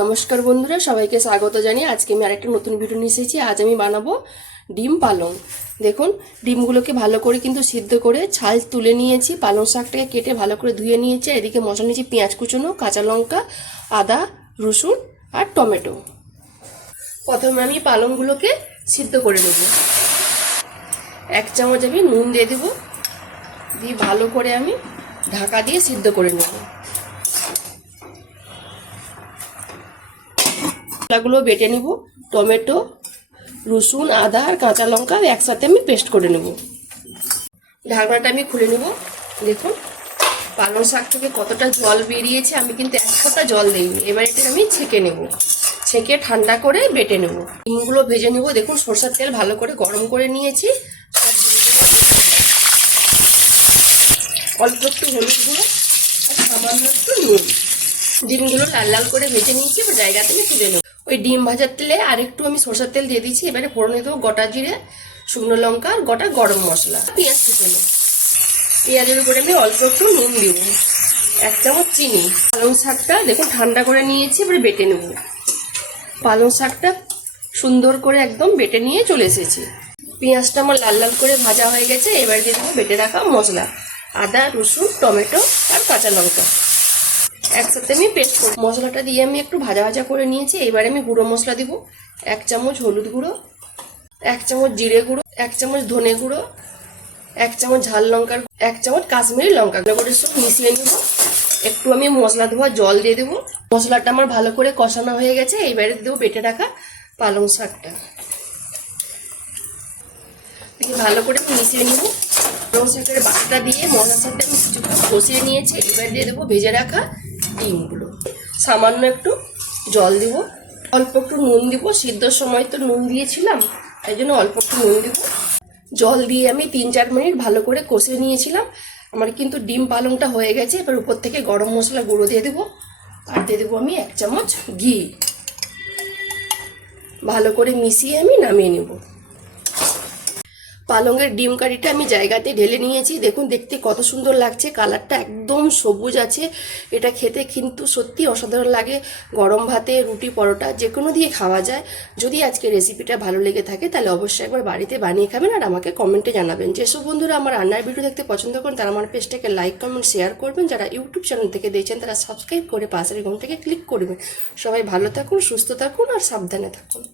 নমস্কার বন্ধুরা, সবাইকে স্বাগত জানিয়ে আজকে আমি আরেকটা নতুন ভিডিও নিয়ে এসেছি। আজ আমি বানাবো ডিম পালং। দেখুন, ডিমগুলোকে ভালো করে কিন্তু সিদ্ধ করে ছাল তুলে নিয়েছি। পালং শাকটাকে কেটে ভালো করে ধুয়ে নিয়েছি। এদিকে মশলা নিয়েছি পেঁয়াজ কুচনো, কাঁচা লঙ্কা, আদা, রসুন আর টমেটো। প্রথমে আমি পালংগুলোকে সিদ্ধ করে নেব। 1 চামচ আমি নুন দিয়ে দেবো, দিয়ে ভালো করে আমি ঢাকা দিয়ে সিদ্ধ করে নেব। মশলাগুলো বেটে নেব। টমেটো, রসুন, আদা আর কাঁচা লঙ্কা একসাথে আমি পেস্ট করে নেব। ঢাকনাটা আমি খুলে নেব। দেখুন, পালং শাক থেকে কতটা জল বেরিয়েছে। আমি কিন্তু 1 ফোঁটা জল দিইনি। এবার এটা আমি ছেঁকে নেব। ছেঁকে ঠান্ডা করে বেটে নেব। ডিমগুলো ভেজে নেব। দেখুন, সরষের তেল ভালো করে গরম করে নিয়েছি। অল্প একটু হলুদ গুঁড়ো আর সামান্য একটু নুন। ডিমগুলো লাল লাল করে ভেজে নিয়েছি। এবার জায়গাতে আমি তুলে নেব। ওই ডিম ভাজার তেলে আর একটু আমি সরষের তেল দিয়ে দিচ্ছি। এবারে ফোড়নে দেবো গোটা জিরে, শুকনো লঙ্কা আর গোটা গরম মশলা, পেঁয়াজ কুচনো। পেঁয়াজের উপরে আমি অল্প একটু নুন দিব, 1 চামচ চিনি। পালং শাকটা দেখুন ঠান্ডা করে নিয়েছি। এবারে বেটে নেব। পালং শাকটা সুন্দর করে একদম বেটে নিয়ে চলে এসেছি। পেঁয়াজটা আমার লাল লাল করে ভাজা হয়ে গেছে। এবার দিয়ে দেবো বেটে রাখা মশলা, আদা, রসুন, টমেটো আর কাঁচা লঙ্কা একসাথে আমি পেস্ট করি। মশলাটা দিয়ে আমি একটু ভাজা ভাজা করে নিয়েছি। এবারে আমি গুঁড়ো মশলা দিব, 1 চামচ হলুদ গুঁড়ো, 1 চামচ জিরে গুঁড়ো, 1 চামচ ধনে গুঁড়ো, 1 চামচ ঝাল লঙ্কার, 1 চামচ কাশ্মীরি লঙ্কা করে সব মিশিয়ে নিব। একটু আমি মশলা ধোয়া জল দিয়ে দেবো। মশলাটা আমার ভালো করে কষানো হয়ে গেছে। এবারে দেবো বেটে রাখা পালং শাকটা, ভালো করে মিশিয়ে নিব। পালং শাকের বাটাটা দিয়ে মশলার সাথে আমি কিছুক্ষণ কষিয়ে নিয়েছি। এবার দিয়ে দেবো ভেজে রাখা ডিমগুলো। সামান্য একটু জল দিব, অল্প একটু নুন দিব। সিদ্ধর সময় তো নুন দিয়েছিলাম, তাই জন্য অল্প একটু নুন দিব। জল দিয়ে আমি 3-4 মিনিট ভালো করে কষিয়ে নিয়েছিলাম। আমার কিন্তু ডিম পালংটা হয়ে গেছে। এবার উপর থেকে গরম মশলা গুঁড়ো দিয়ে দেবো, আর দিয়ে দেবো আমি 1 চামচ ঘি। ভালো করে মিশিয়ে আমি নামিয়ে নেব। পালংয়ের ডিম কারিটা আমি জায়গাতে ঢেলে নিয়েছি। দেখুন, দেখতে কত সুন্দর লাগছে। কালারটা একদম সবুজ আছে। এটা খেতে কিন্তু সত্যি অসাধারণ লাগে। গরম ভাতে, রুটি, পরোটা যে কোনো দিয়ে খাওয়া যায়। যদি আজকে রেসিপিটা ভালো লেগে থাকে তাহলে অবশ্যই একবার বাড়িতে বানিয়ে খাবেন আর আমাকে কমেন্টে জানাবেন। যেসব বন্ধুরা আমার রান্নার ভিডিও দেখতে পছন্দ করেন তারা আমার পেজটাকে লাইক, কমেন্ট, শেয়ার করবেন। যারা ইউটিউব চ্যানেল থেকে দেখছেন তারা সাবস্ক্রাইব করে পাশের ঘন্টাকে ক্লিক করবেন। সবাই ভালো থাকুন, সুস্থ থাকুন আর সাবধানে থাকুন।